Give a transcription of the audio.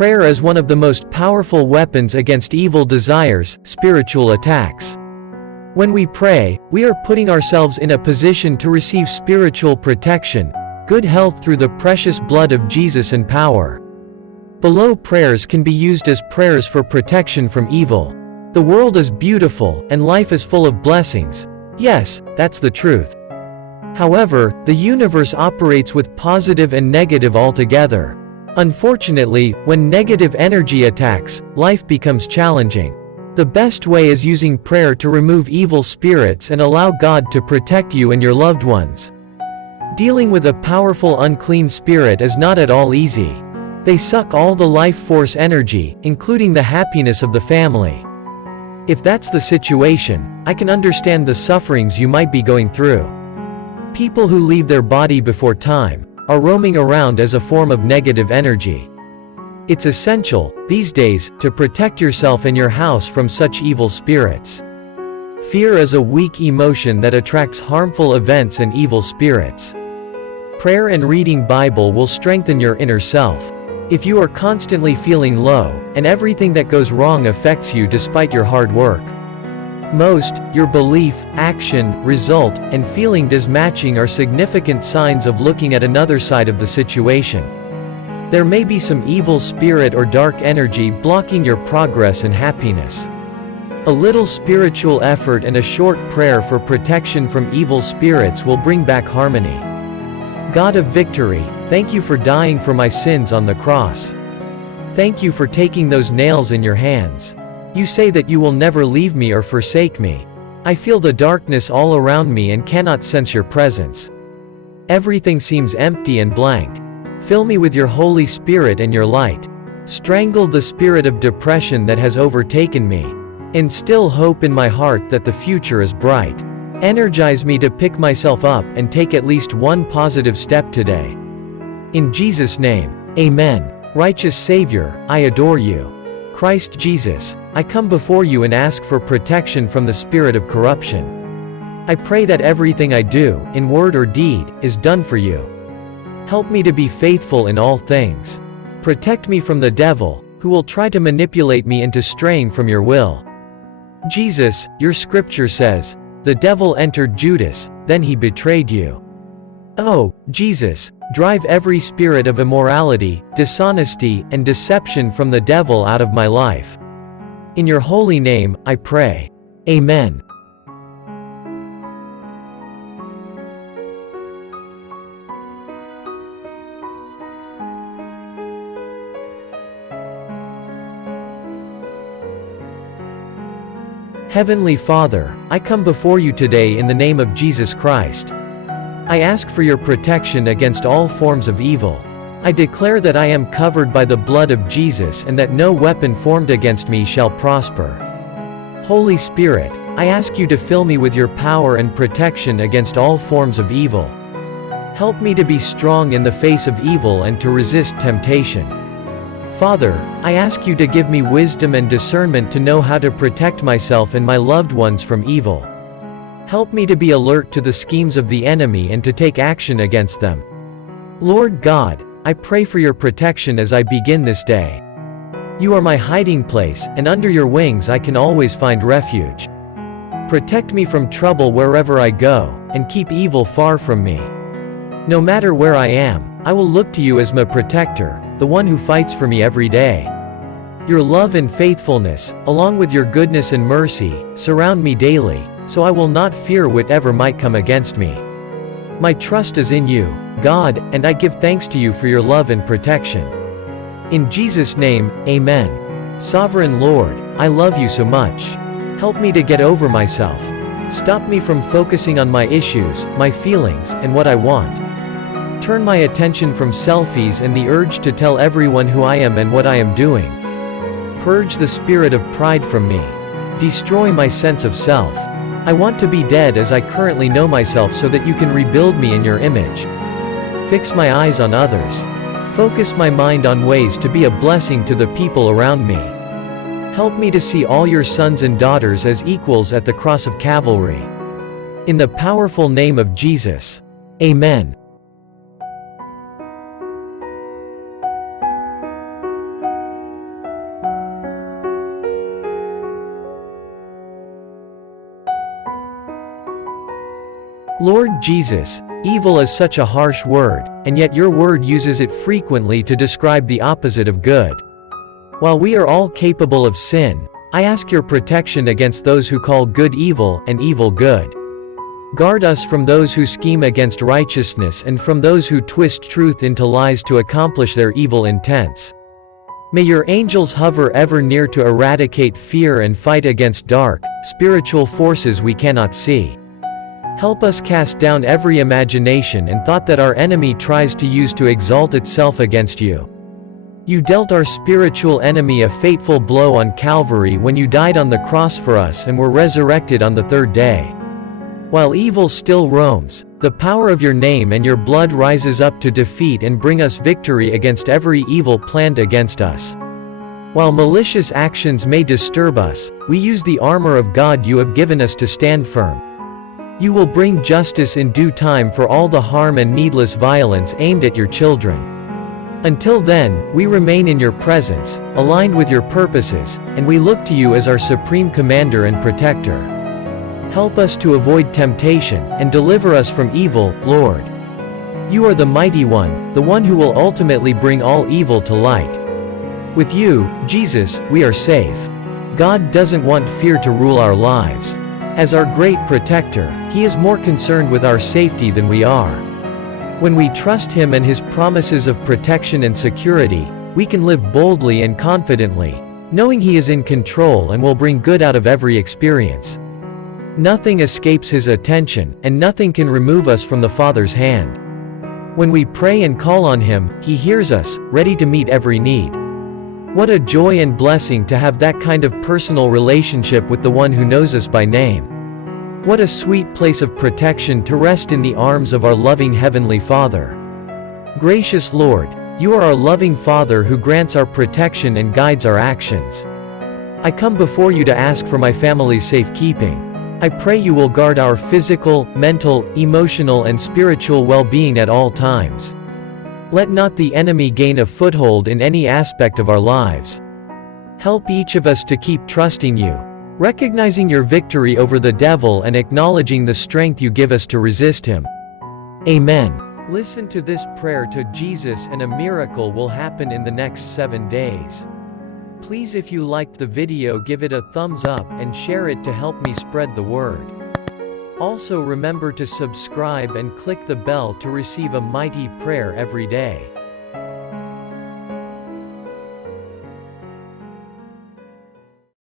Prayer is one of the most powerful weapons against evil desires, spiritual attacks. When we pray, we are putting ourselves in a position to receive spiritual protection, good health through the precious blood of Jesus and power. Below prayers can be used as prayers for protection from evil. The world is beautiful, and life is full of blessings. Yes, that's the truth. However, the universe operates with positive and negative altogether. Unfortunately, when negative energy attacks, life becomes challenging. The best way is using prayer to remove evil spirits and allow God to protect you and your loved ones. Dealing with a powerful unclean spirit is not at all easy. They suck all the life force energy, including the happiness of the family. If that's the situation, I can understand the sufferings you might be going through. People who leave their body before time are roaming around as a form of negative energy. It's essential, these days, to protect yourself and your house from such evil spirits. Fear is a weak emotion that attracts harmful events and evil spirits. Prayer and reading Bible will strengthen your inner self. If you are constantly feeling low, and everything that goes wrong affects you despite your hard work. Your belief, action, result, and feeling mismatching are significant signs of looking at another side of the situation. There may be some evil spirit or dark energy blocking your progress and happiness. A little spiritual effort and a short prayer for protection from evil spirits will bring back harmony. God of victory, thank you for dying for my sins on the cross. Thank you for taking those nails in your hands. You say that you will never leave me or forsake me. I feel the darkness all around me and cannot sense your presence. Everything seems empty and blank. Fill me with your Holy Spirit and your light. Strangle the spirit of depression that has overtaken me. Instill hope in my heart that the future is bright. Energize me to pick myself up and take at least one positive step today. In Jesus' name, Amen. Righteous Savior, I adore you. Christ Jesus, I come before you and ask for protection from the spirit of corruption. I pray that everything I do, in word or deed, is done for you. Help me to be faithful in all things. Protect me from the devil, who will try to manipulate me into straying from your will. Jesus, your scripture says, the devil entered Judas, then he betrayed you. Oh, Jesus, drive every spirit of immorality, dishonesty, and deception from the devil out of my life. In your holy name, I pray. Amen. Heavenly Father, I come before you today in the name of Jesus Christ. I ask for your protection against all forms of evil. I declare that I am covered by the blood of Jesus and that no weapon formed against me shall prosper. Holy Spirit, I ask you to fill me with your power and protection against all forms of evil. Help me to be strong in the face of evil and to resist temptation. Father, I ask you to give me wisdom and discernment to know how to protect myself and my loved ones from evil. Help me to be alert to the schemes of the enemy and to take action against them. Lord God, I pray for your protection as I begin this day. You are my hiding place, and under your wings I can always find refuge. Protect me from trouble wherever I go, and keep evil far from me. No matter where I am, I will look to you as my protector, the one who fights for me every day. Your love and faithfulness, along with your goodness and mercy, surround me daily, so I will not fear whatever might come against me. My trust is in you, God, and I give thanks to you for your love and protection. In Jesus' name, Amen. Sovereign Lord, I love you so much. Help me to get over myself. Stop me from focusing on my issues, my feelings, and what I want. Turn my attention from selfies and the urge to tell everyone who I am and what I am doing. Purge the spirit of pride from me. Destroy my sense of self. I want to be dead as I currently know myself so that you can rebuild me in your image. Fix my eyes on others. Focus my mind on ways to be a blessing to the people around me. Help me to see all your sons and daughters as equals at the cross of Calvary. In the powerful name of Jesus. Amen. Lord Jesus, evil is such a harsh word, and yet your word uses it frequently to describe the opposite of good. While we are all capable of sin, I ask your protection against those who call good evil and evil good. Guard us from those who scheme against righteousness and from those who twist truth into lies to accomplish their evil intents. May your angels hover ever near to eradicate fear and fight against dark, spiritual forces we cannot see. Help us cast down every imagination and thought that our enemy tries to use to exalt itself against you. You dealt our spiritual enemy a fateful blow on Calvary when you died on the cross for us and were resurrected on the third day. While evil still roams, the power of your name and your blood rises up to defeat and bring us victory against every evil planned against us. While malicious actions may disturb us, we use the armor of God you have given us to stand firm. You will bring justice in due time for all the harm and needless violence aimed at your children. Until then, we remain in your presence, aligned with your purposes, and we look to you as our supreme commander and protector. Help us to avoid temptation, and deliver us from evil, Lord. You are the mighty one, the one who will ultimately bring all evil to light. With you, Jesus, we are safe. God doesn't want fear to rule our lives. As our great protector, He is more concerned with our safety than we are. When we trust Him and His promises of protection and security, we can live boldly and confidently, knowing He is in control and will bring good out of every experience. Nothing escapes His attention, and nothing can remove us from the Father's hand. When we pray and call on Him, He hears us, ready to meet every need. What a joy and blessing to have that kind of personal relationship with the one who knows us by name. What a sweet place of protection to rest in the arms of our loving Heavenly Father. Gracious Lord, you are our loving Father who grants our protection and guides our actions. I come before you to ask for my family's safekeeping. I pray you will guard our physical, mental, emotional and spiritual well-being at all times. Let not the enemy gain a foothold in any aspect of our lives. Help each of us to keep trusting you, recognizing your victory over the devil and acknowledging the strength you give us to resist him. Amen. Listen to this prayer to Jesus and a miracle will happen in the next 7 days. Please, if you liked the video, give it a thumbs up and share it to help me spread the word. Also remember to subscribe and click the bell to receive a mighty prayer every day.